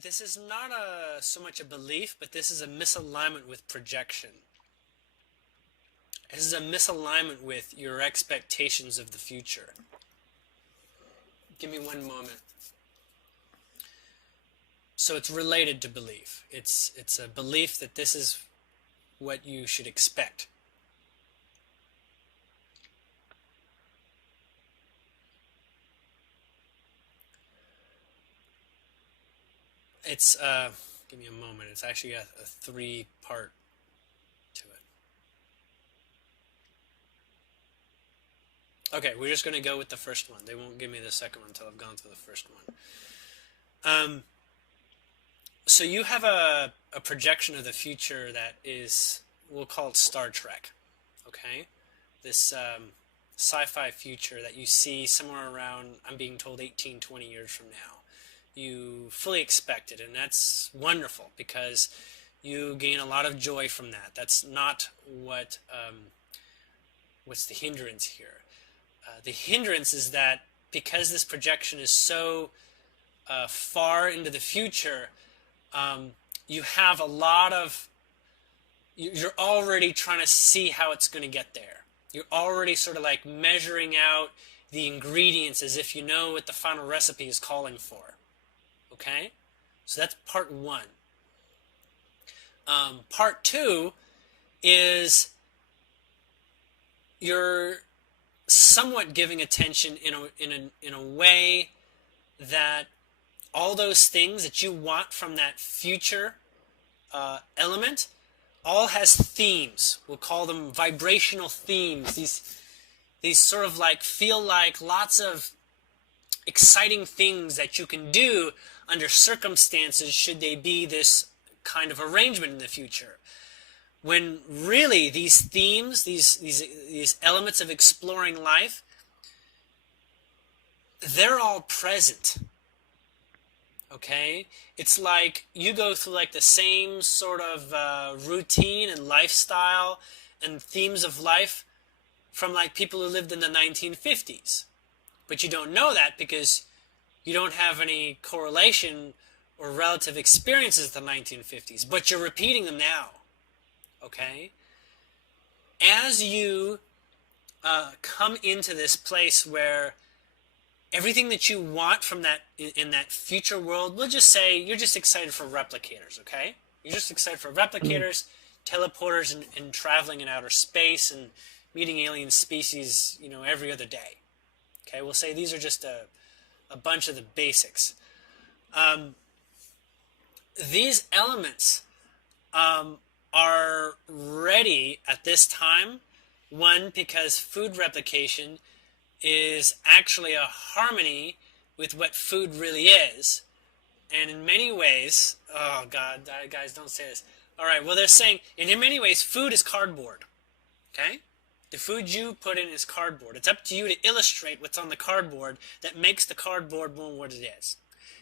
this is not so much a belief, but this is a misalignment with projection. This is a misalignment with your expectations of the future. Give me one moment. So it's related to belief. It's a belief that this is what you should expect. It's, give me a moment. It's actually a three-part to it. Okay, we're just going to go with the first one. They won't give me the second one until I've gone through the first one. So you have a projection of the future that is, we'll call it Star Trek, okay? This sci-fi future that you see somewhere around, I'm being told, 18, 20 years from now. You fully expect it, and that's wonderful because you gain a lot of joy from that. That's not what's the hindrance here. The hindrance is that because this projection is so far into the future, you have a lot of, you're already trying to see how it's going to get there. You're already sort of like measuring out the ingredients as if you know what the final recipe is calling for. Okay? So that's part one. Part two is you're somewhat giving attention in a way that all those things that you want from that future element all has themes. We'll call them vibrational themes. These sort of like feel like lots of exciting things that you can do under circumstances should they be this kind of arrangement in the future. When really these themes, these elements of exploring life, they're all present. Okay? It's like you go through like the same sort of routine and lifestyle and themes of life from like people who lived in the 1950s. But you don't know that because you don't have any correlation or relative experiences of the 1950s. But you're repeating them now. Okay? As you come into this place where everything that you want from that in that future world, we'll just say you're just excited for replicators, okay? You're just excited for replicators, teleporters, and traveling in outer space and meeting alien species, every other day. Okay, we'll say these are just a bunch of the basics. These elements are ready at this time, one, because food replication is actually a harmony with what food really is. And in many ways, oh God, guys, don't say this. All right, well, they're saying, and in many ways, food is cardboard, okay? The food you put in is cardboard. It's up to you to illustrate what's on the cardboard that makes the cardboard more what it is.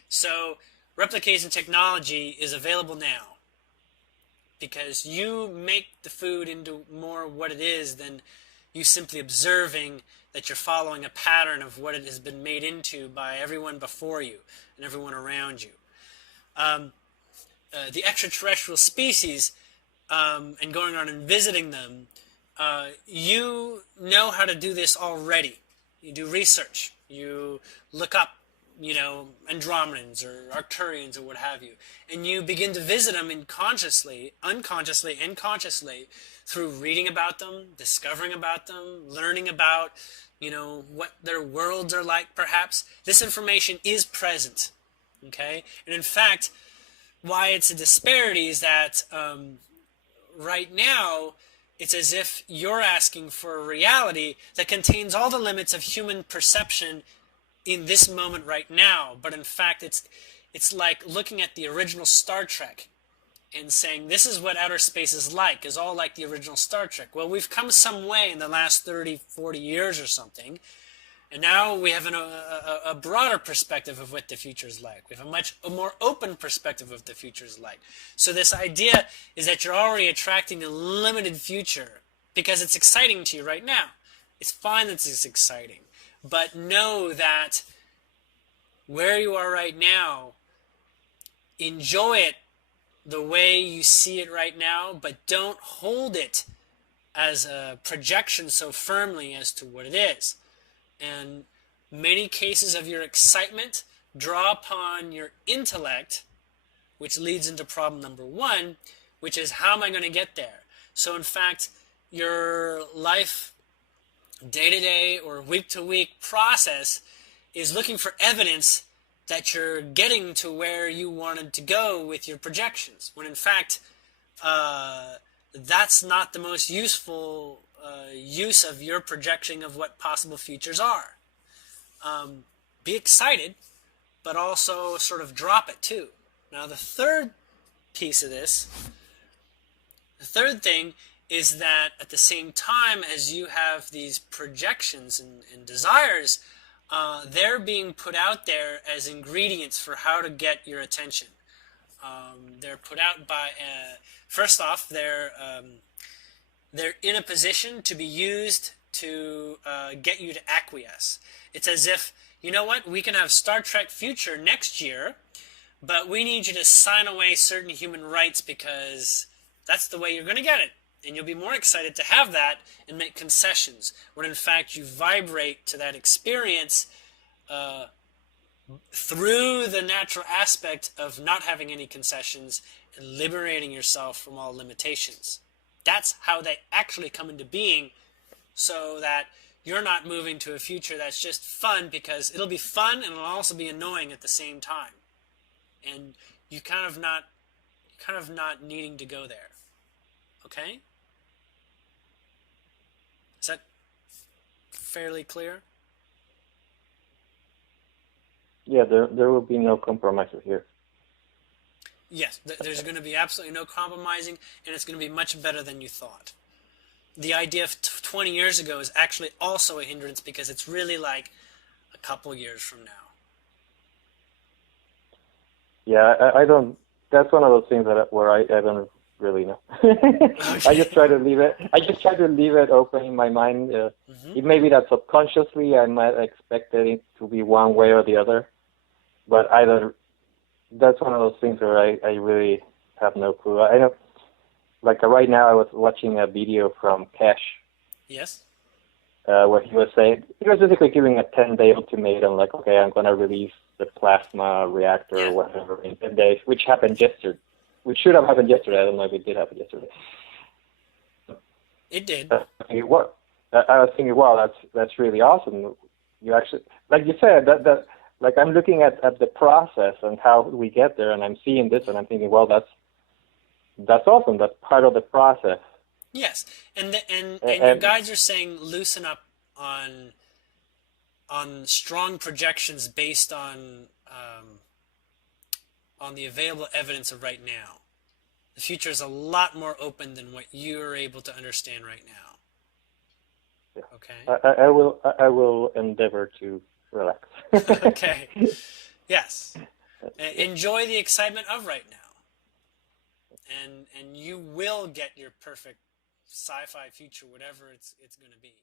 So replication technology is available now because you make the food into more what it is than you simply observing that you're following a pattern of what it has been made into by everyone before you and everyone around you. The extraterrestrial species and going around and visiting them, you know how to do this already. You do research. You look up, Andromedans or Arcturians or what have you. And you begin to visit them unconsciously and consciously through reading about them, discovering about them, learning about, what their worlds are like perhaps. This information is present, okay? And in fact, why it's a disparity is that right now, it's as if you're asking for a reality that contains all the limits of human perception in this moment right now. But in fact, it's like looking at the original Star Trek and saying, this is what outer space is all like the original Star Trek. Well, we've come some way in the last 30, 40 years or something. And now we have a broader perspective of what the future is like. We have a more open perspective of the future is like. So this idea is that you're already attracting a limited future because it's exciting to you right now. It's fine that it's exciting. But know that where you are right now enjoy it the way you see it right now, but don't hold it as a projection so firmly as to what it is. And many cases of your excitement draw upon your intellect, which leads into problem number one, which is how am I going to get there? So in fact, your life day-to-day or week-to-week process is looking for evidence that you're getting to where you wanted to go with your projections, when in fact, that's not the most useful use of your projection of what possible futures are. Be excited, but also sort of drop it too. Now the third piece of this, the third thing is that at the same time as you have these projections and desires, they're being put out there as ingredients for how to get your attention. They're put out by, first off, they're in a position to be used to get you to acquiesce. It's as if, you know what, we can have Star Trek Future next year, but we need you to sign away certain human rights because that's the way you're going to get it. And you'll be more excited to have that and make concessions, when in fact you vibrate to that experience through the natural aspect of not having any concessions and liberating yourself from all limitations. That's how they actually come into being, so that you're not moving to a future that's just fun, because it'll be fun and it'll also be annoying at the same time. And you kind of not needing to go there. Okay? Is that fairly clear? Yeah, there will be no compromises here. Yes, there's going to be absolutely no compromising, and it's going to be much better than you thought. The idea of 20 years ago is actually also a hindrance, because it's really like a couple years from now. Yeah, I don't. That's one of those things where I don't really know. Okay. I just try to leave it open in my mind. It may be that subconsciously I might expect it to be one way or the other, but I don't. That's one of those things where I really have no clue. I know, like right now, I was watching a video from Cash. Yes. Where he was basically giving a 10-day ultimatum, like, okay, I'm going to release the plasma reactor or whatever in 10 days, which happened yesterday. Which should have happened yesterday. I don't know if it did happen yesterday. It did. I was thinking, wow, that's really awesome. You actually, like you said, that like I'm looking at the process and how we get there, and I'm seeing this, and I'm thinking, well, that's awesome. That's part of the process. Yes, and your guides are saying loosen up on strong projections based on the available evidence of right now. The future is a lot more open than what you're able to understand right now. Yeah. Okay. I will endeavor to relax. Okay. Yes. Enjoy the excitement of right now, and you will get your perfect sci-fi future, whatever it's going to be.